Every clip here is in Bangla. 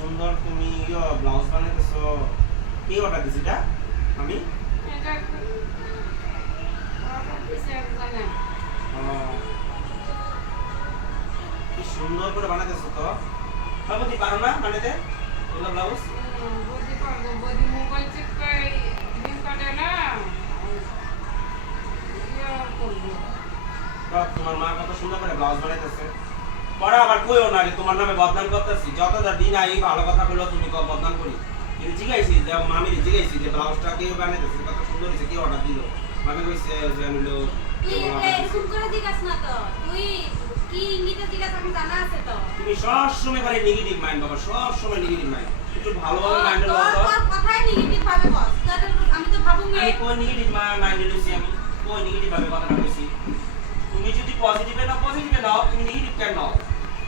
সুন্দর তুমি ব্লাউজ বানাইতেছো। কে অর্ডার দিছে এটা? আমি এটা অর্ডার দিছে একজনে। ও, কি সুন্দর করে বানাইতেছো তো। বাবুদি পারো না বানাইতে এগুলো ব্লাউজ? বদি পারবো, বদি মোবাইল চেক করে দিন কাটে না। ইয়া করবো। তোমার মা কত সুন্দর করে ব্লাউজ বানাইতেছে। পরে আবার কইও না যে তোমার নামে বদনাম করতেছি। যতটা দিন আই ভালো কথা বললো তুমি বদনাম করি। কিন্তু জিজ্ঞাসি যে মামির জিজ্ঞাসি যে ব্লাউজটা কে বানাইতেছে, কত সুন্দর হয়েছে, কে অর্ডার দিল। মামি কইছে যে হলো তুই এরকম করে জিজ্ঞাস না তো, তুই কি ইঙ্গিতে জিজ্ঞাস আমি জানা আছে তো। তুমি সব সময় খালি নেগেটিভ মাইন্ড বাবা, সব সময় নেগেটিভ মাইন্ড। একটু ভালোভাবে মাইন্ড নাও তো। তোর কথাই নেগেটিভ ভাবে বস। আমি তো ভাবুঙ্গে আমি কোন নেগেটিভ মাইন্ড লইছি, আমি কোন নেগেটিভ ভাবে কথাটা কইছি। তুমি যদি পজিটিভে নাও তুমি নেগেটিভ কেন নাও?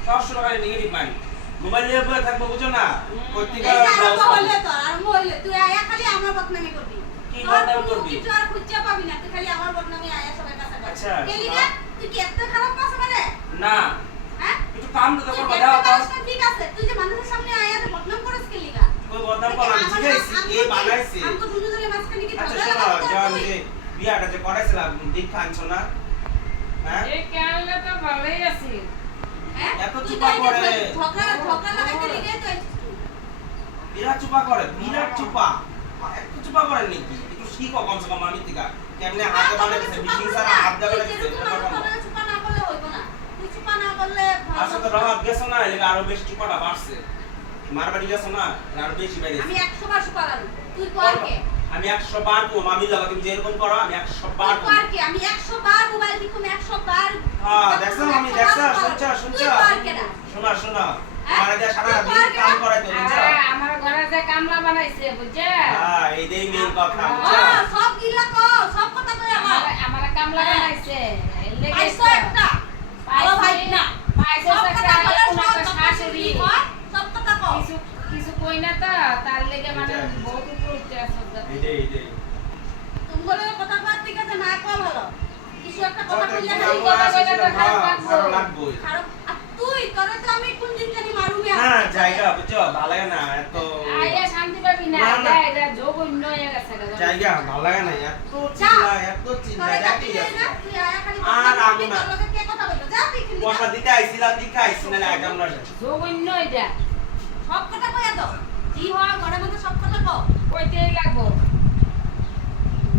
সব সময় খালি নেগেটিভ মাইন্ড। মোবাইল নিয়ে বসে থাকবো, বুঝো না? প্রত্যেকটা ব্লাউজ বললে তো আর বললে তুই আয়া খালি আমার বদনামি করবি। কি বদনামি করবি? কিছু আর খুঁজে পাবি না, তুই খালি আমার বদনামি আয়া সবার কাছে করবি। আচ্ছা, কেলি না তুই কি এত খারাপ পাস আমারে? না হ্যাঁ একটু কাম তো তুই করবা, দেখতে দাও দাও। পারিস না, ঠিক আছে, তুই যে মানুষের সামনে আয়া তো বদনাম করিস কেলি না? কই বদনাম করা জিজ্ঞাসি কে বানাইছে? আমকো দুনো ধরে মাঝখানে কি আচ্ছা ঝগড়া শোনো, লাগাতে যে আমি যে বিয়াটা যে করাইছিলাম দীক্ষা আনছো না? হ্যাঁ এই ক্যানলে তো ভালোই আছি। হ্যাঁ এত তুই চুপা তো এই যে করে। ঝগড়া লাগাইতে লিগে তো বিরাট চুপা করে, বিরাট চুপা। একটু চুপা করে নাকি? একটু শিখো কমসে কম আমি থেকে। কেমনে হাতে বানাইছে, বিচিং সারা হাত দিয়ে বানাইছে। চুপা না করলে হইব না। তুই চুপা না করলে আসলে রহাত গেছো না, এলাকা আরো বেশি চুপাটা বাড়ছে। মারবাড়ি গেছো না, আরো বেশি বাইরেছে। আমি 100 বার চুপা লাগাবো। তুই কর কে? আমি 100 বার কম, আমি লাগা তুমি যেরকম করো আমি 100 বার তুই কম। কর কে? আমি 100 বার মোবাইল দেখুম, 100 বার হ্যাঁ দেখছো, আমি দেখছো, শুনছো তুই কর কে না? শোনা শোনা, হ্যাঁ? আমার দিয়ে সারা তুই দিন কর কে কাম না? করাই তো বুঝছো? আমার ঘরে যে কামলা বানাইছে বুঝছে। হ্যাঁ এইটাই মেইন কথা ও বুঝছো? সব গিলা কো, সব কথা কই আমার। আমার কামলা বানাইছে। লেগে পাইছো একটা। ভালো ভাই না। পাইছো সব একটা কথা বলে এরকম সব একটা শাশুড়ি। সব কথা কও। কিছু কিছু কই না তো তার লেগে মানে বহুত উপর উঠতে আসছে। এইটাই তুমি বলে কথা কর, ঠিক আছে, না কও ভালো। কিছু একটা কথা কইলে কথা খালি কথা কথা কইলে তো খারাপ লাগবো। ভালো লাগবেই। খারাপ। আর তুই তোরে তো আমি কোন দিন জানি মারুমে হ্যাঁ জায়গা বুঝছো, ভালো লাগে না এত আইয়া শান্তি পাবি না। না, না। এটা জঘন্য হয়ে গেছে গো। জায়গা ভালো লাগে না, এত চিল্লা তোরে দেখি কাটি যাচ্ছে। না, তুই আয়া খালি আর কথা আমি বলবি, না। তোর লগে কে কথা বলবে? যা তুই কিনবি। পয়সা দিতে আইছিলাম, দীক্ষা আইছি না একদম না। জঘন্য এটা। সব কথা কইয়া দাও। জি হওয়া ঘরের মধ্যে সব কথা কও। কইতেই লাগবো।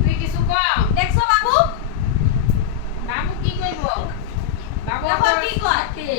তুই কিছু কম। দেখছো বাবু? বাবু কি কইব? বাবু দেখো তো কি কয়? সাথে।